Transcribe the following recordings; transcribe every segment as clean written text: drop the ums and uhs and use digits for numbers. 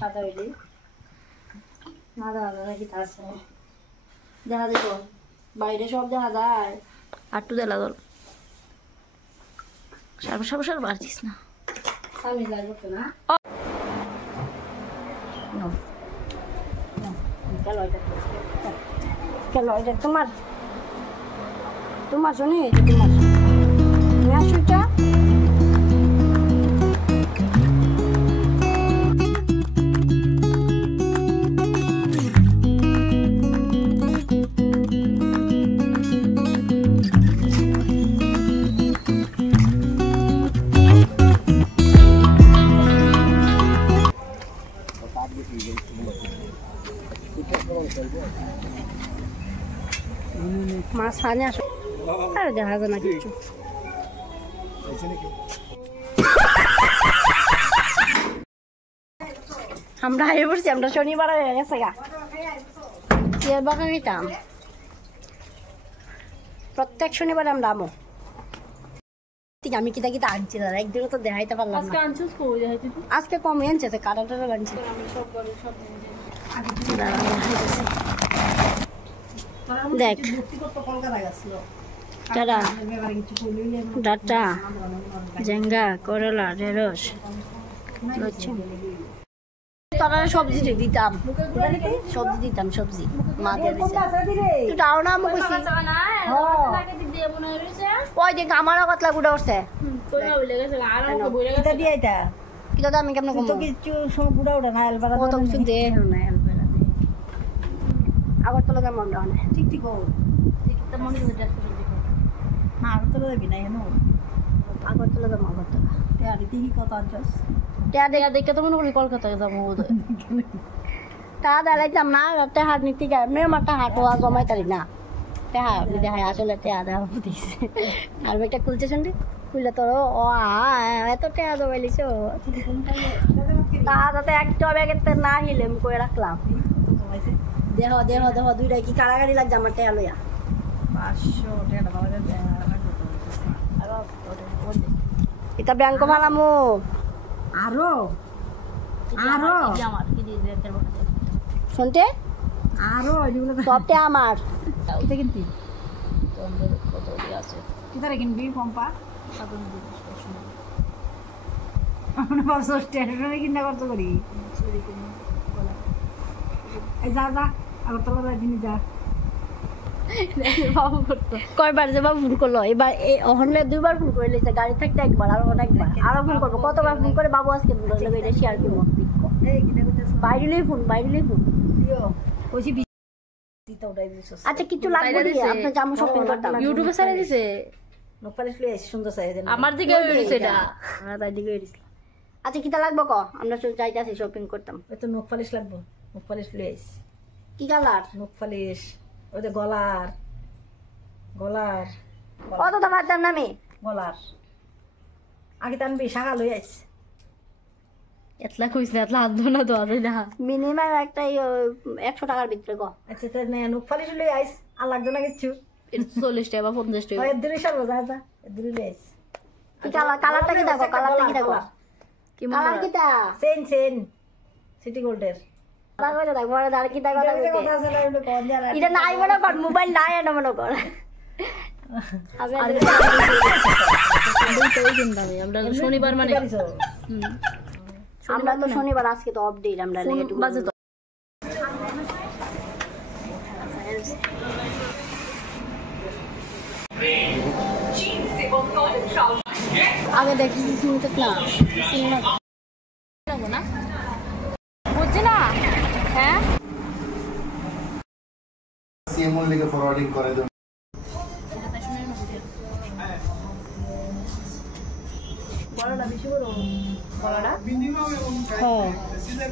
সাদা হইলি দেখা দেব বাইরে সব দেখা যায় আটটু দেলা দল সার বাড়ছিস না আমি লাগবে না চলো এটা তোমার শুনি তোমার সুইটা মাছ ফানে আসো আর দেখা যায় না কিছু আমরা আগে পড়ছি আমরা শনিবার হয়ে গেছে গা বাগান গেতাম প্রত্যেক শনিবার আমরা আমো আমি কিতা কিতা আনছি দাদা একদিনও তো দেখাইতে পারলাম না আজকে কম আনছে কাটাটা আনছি দেখ ডাটা জেঙ্গা করলা ঢেঁড়স তোরা সবজি দিতাম সবজি মা দিয়ে দিছে তাও না আমি কইছি ওই দেখ আমারও কতলা গুড়া উঠছে এটা দিয়ে এটা কিটা আমি কেমন কম তো কিছু সব গুড়া ওঠে না এলবারা কত কিছু দে না এলবারা দে আগরতলা কেমন না ঠিক ঠিক ও ঠিকটা মনে হচ্ছে না আগরতলা যাবি না এনো আগরতলা যাবো আগরতলা তেয়ারি দেখি কত আনছস তেয়া দেখে তো মনে করি কলকাতায় যাবো তা দেখাইতাম না একটা হাট নিতে গেলে এমনি একটা হাট হওয়া জমাই তারি না টেহা দেখায় আসলে টেহা দেওয়া দিয়েছে আর একটা খুলছে শুনলি খুললে তোর ও এত টেহা জমাইলিস তা যাতে একটা ব্যাগের না হিলে আমি করে রাখলাম দেহ দেহ দেহ দুইটা কি কারাগারি লাগছে আমার টেহা লইয়া 500 টাকা এটা ব্যাংক মালামো আরো আরো শুনতে আরো সবটা আমার এটা কিনতি কত আছে কিতারে কিনবি পম্পা আমরা বলছো স্টেশনে কিনা করতে করি এই যা আগরতলা যাই দিন যা বাবু করতো কয়বার যে বাবু ফোন করলো এবার অহনলে 2বার ফোন করে লিছে গাড়ি থাকতে একবার আর অনেকবার আরো ফোন করবো কতবার ফোন করে বাবু আজকে ফোন করলো এটা শেয়ার করবো বাইরেলেই ফোন দিও কইছি আচ্ছা কিছু লাগবে আপনার জামা শপিং করতাম ইউটিউবে ছেড়ে দিছে নোকপালিশ লই আইছি সুন্দর সাইজ আমার দিকে হইছে এটা আমরা তাই দিকে হইছে আচ্ছা কিটা লাগবে ক আমরা যাইতাছি শপিং করতাম ওই তো নোকপালিশ লাগবে নোকপালিশ লই আইছি কি কালার নোকপালিশ ওই যে গলার কত দাম দাম নামে গলার আগে টানবি শাখা লই আইছি এতলা কইছ এতলা আদো না তো আদো না মিনিমাম একটা 100 টাকার ভিতরে গো আচ্ছা তো না নোকপালিশ লই আইস আর লাগবে না কিছু 40 টাকা বা 50 টাকা ওই দূরে সব যা দূরে লই আইস কি কালারটা কি দেখো কালারটা কি দেখো কি কালার কিটা সেন সিটি গোল্ডের লাগবে দেখ বড় দাঁড় কি দেখো কথা আছে না কোন জায়গা এটা নাই মনে কর মোবাইল নাই না মনে কর আমরা শনিবার মানে আমরা তো শনিবার আজকে তো অফ ডে আমরা লেট বাজে তো আগে দেখি শুনতে না বুঝছি না হ্যাঁ সিএমও লিখে ফরওয়ার্ডিং করে দেব বড়টা বেশি বড় বড়টা হ্যাঁ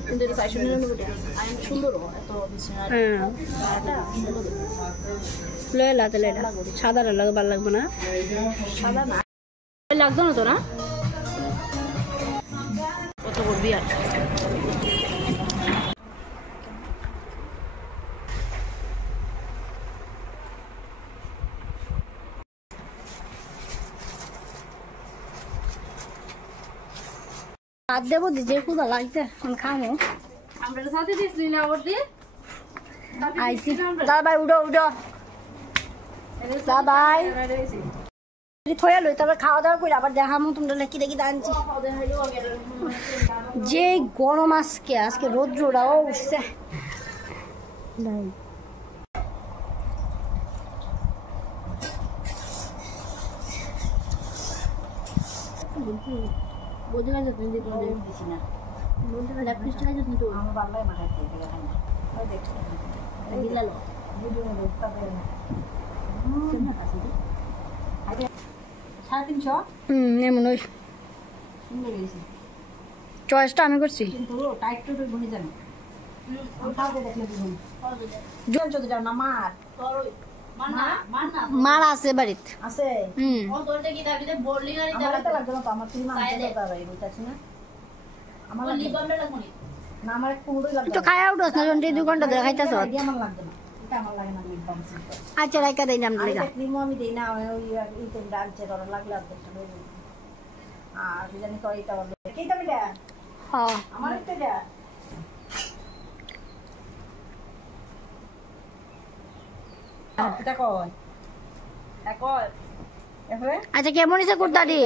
কিন্তু এটা 599 আই সুন্দর এত বেশি না হ্যাঁ লেলা লেলা সাদা লাগবে ভালো লাগবে না সাদা না লাগতো না তো না কত করবি আর ভাত দেবো যে ক্ষুধা লাগছে খামো আমরা সাথে দিয়েছিলি না ওর দিয়ে আইসি দাদা ভাই উঠো ভাই থয়ে লই তারপর খাওয়া দাওয়া করে আবার দেখামো তোমরা কি দেখি আনছি যে গরম আজকে রোদ্রটাও উঠছে বুঝে গেছে তুমি দিছি না বলতে পারে পিস্ট খাইছো কিন্তু আমার বাংলায় মাখাইতে ওই দেখো দিলালো ভিডিও দেখতে পারে না আগে 350 এমন ওই সুন্দর হয়েছে চয়েসটা আমি করছি কিন্তু টাইট টু বনে যাবে আমি কাউকে দেখলে বুঝুন জন যদি যাও না মার মার আছে বাড়িতে আছে ও তোরতে কি দাবিতে বোলিং আর দিতে লাগবে না তো আমার তুই মার দিতে পারবে বুঝতাছিস না আমার লিবামটা লাগবে না আমার কোনোই লাগবে তো খায়া উঠোস না জন্ডি 2 ঘন্টা ধরে খাইতাছ আমার লাগবে না এটা আমার লাগে না লিবাম সিম্পল আচ্ছা রাইকা দেই নাম লাগা ক্রিম আমি দেই না ওই ইতে ডালছে তোর লাগলে আর দেখতে হবে আর জানি তো এটা বলে কি দাম এটা হ্যাঁ আমার এটা দে এটা কই একই এবারে আচ্ছা কেমন হইছে কুর্তাটি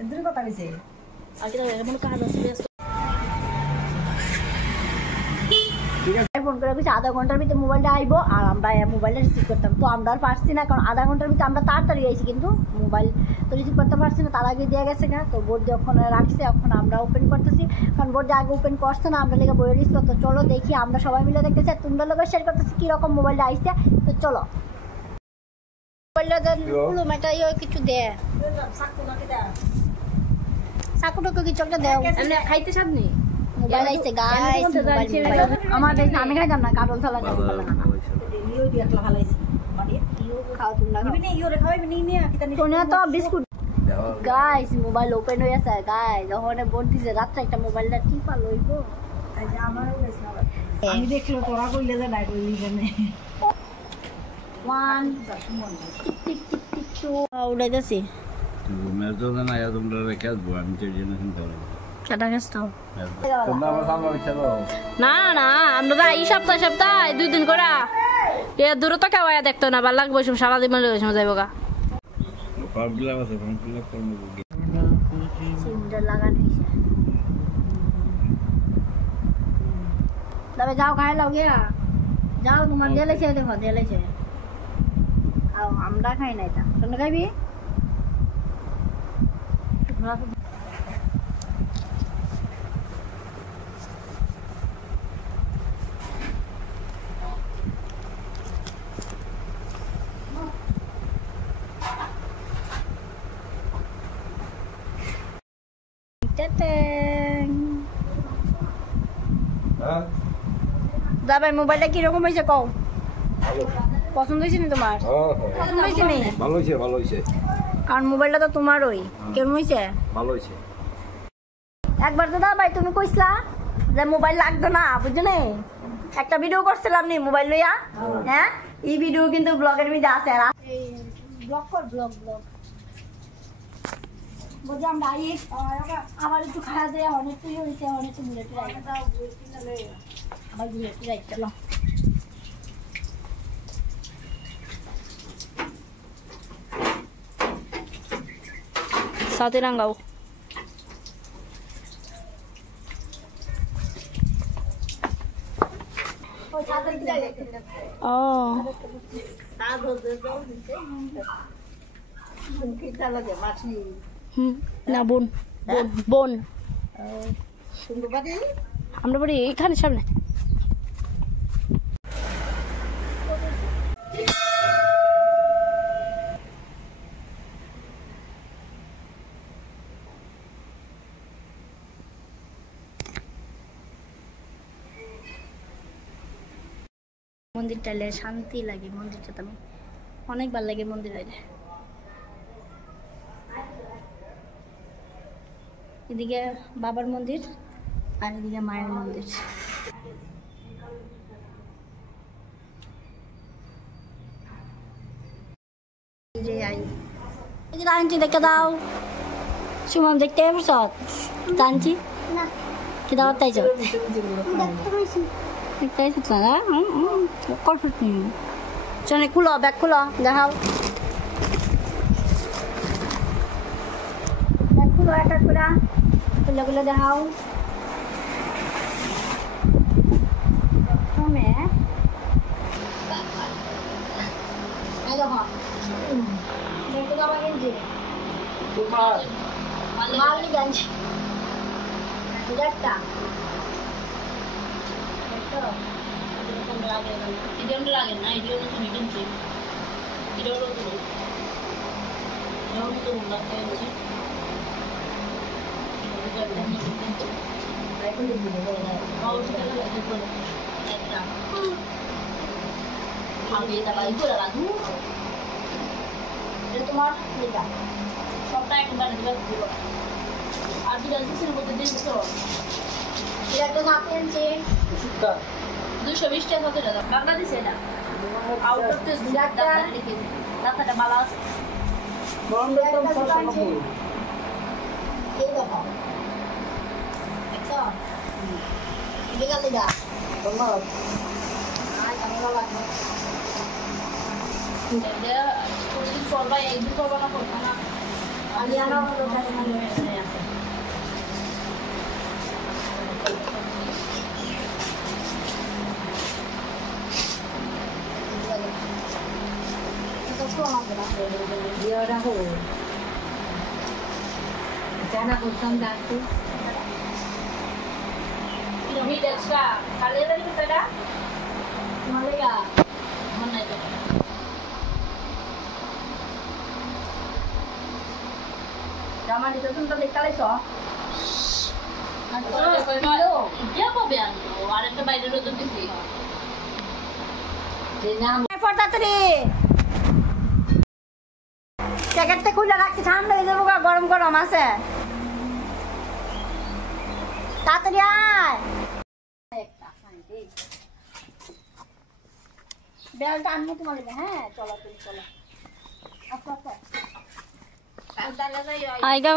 এদের কথা কইছে আর কি এমন কাজ আছে ফোন করে কইছে আধা ঘন্টার ভিতরে মোবাইলটা আইবো আর আমরা মোবাইলটা রিসিভ করতাম তো আমরা আর পারছি না কারণ আধা ঘন্টার ভিতরে আমরা তাড়াতাড়ি আইছি কিন্তু মোবাইল তো রিসিভ করতে পারছি না তার আগে দিয়ে গেছে না তো বোর্ড যখন রাখছে এখন আমরা ওপেন করতেছি কারণ বোর্ড আগে ওপেন করছে না আমরা লেগে বইয়ের রিসিভ তো চলো দেখি আমরা সবাই মিলে দেখতেছি আর তোমরা লোক শেয়ার করতেছি কিরকম মোবাইলটা আইছে তো চলো মোবাইলটা পুরো মেটা কিছু দে সাকুটাকে কিছু একটা দেও এমনি খাইতে স্বাদ নেই মোবাইল আইছে গাইস আমার দেখ আমি খাইতাম না কাটল ছালা যাবো ভালো না ইও দি একলা ভালাইছি মানে ইও খাও তোমরা নিবি ইও রে খাওয়াইবি নি কি জানি সোনিয়া তো বিস্কুট গাইস মোবাইল ওপেন হয়ে আছে গাইস যখন বোর্ড দিছে রাত্রে একটা মোবাইলটা টিপা লইবো আজ আমারও গেছে আমি দেখলো তোরা কইলে যে নাই কইলি জানে 1 টিক টু উড়ে গেছে মেজো না আয়া তোমরা রেখে আসবো আমি তো জেনে পারবো কাটা গেছটাও তোমরা আমার সামনে ইচ্ছা করো না না আমরা তো এই সপ্তাহ 2 দিন করে এ দূর তো কেউ আয়া দেখতো না ভালো লাগবে সব সারা দিন মানে সময় যাইবো গা ফর্ম ফিল আছে ফর্ম ফিল করবো সিমটা লাগানো হইছে তবে যাও খাই লাও গিয়া যাও তোমার দেলেছে দেখো দেলেছে আও আমরা খাই নাই তা শুনে খাইবি দা ভাই মোবাইলটা কিরকম হয়েছে কও পছন্দ হয়েছে না তোমার পছন্দ হয়েছে নি ভালো হয়েছে কারণ মোবাইলটা তো তোমারই কেমন হয়েছে ভালো হয়েছে একবার তো দা ভাই তুমি কইছলা যে মোবাইল লাগতো না বুঝছো নি একটা ভিডিও করছিলাম নি মোবাইল লইয়া হ্যাঁ এই ভিডিও কিন্তু ব্লগের মধ্যে আছে আর ব্লগ কর ব্লগ বুঝি আমরা আবার একটু খাওয়া দেয় অনেক তুই হয়েছে অনেক বুলেট আবার বুলেট রাইট চলো সাথে রাঙ্গাও ও না বোন বোন আমরা বাড়ি এখানে সামনে মন্দিরটা শান্তি লাগে মন্দিরটা তো আমি অনেক ভালো লাগে মন্দির আইলে এদিকে বাবার মন্দির আর এদিকে মায়ের মন্দির আনছি দেখে দাও সুমন দেখতে পারছ টানছি কি দাওয়াত তাইছ দেখতে পাইছ না কষ্ট তুমি চলে খুলো ব্যাগ খুলো দেখাও ব্যাগ খুলো একটা করে খুলে খুলে দেখাও প্রথমে এই দেখো দেখো বাবা গেঞ্জি তোমার মালি গেঞ্জি একটা লাগে না এই জন্য তুমি কিনছি এটাও তো এটাও তো লাগতে হচ্ছে তোমার সবটা একবারে দিব আর দুটা দিনের মধ্যে দিন তো একটা সাথে আনছি 220 টাকা কত টাকা বাংলা দিছে এটা আউট অফ দিস ডাটা লিখে ডাটাটা ভালো আছে এই দেখো দেখছো এটা কালি দা তোমার আই কেমন লাগলো এটা কোনদিন করবা একদিন করবা না করবা না আমি আনা হলো কাছে আছে Jangan kusam datu. Ini extra. Kalian tadi kita dah? Mana ya? Mana itu? Zaman itu tuh tadi kali so. Dia apa biang? Ada yang bayar dulu tuh sih. Jangan. Foto tadi. জ্যাকেটটা খুলে রাখছি ঠান্ডা হয়ে যাবো গরম গরম আছে তাড়াতাড়ি আয় বেলটা আনবো তোমার হ্যাঁ চলো তুমি চলো আচ্ছা আচ্ছা আয় গো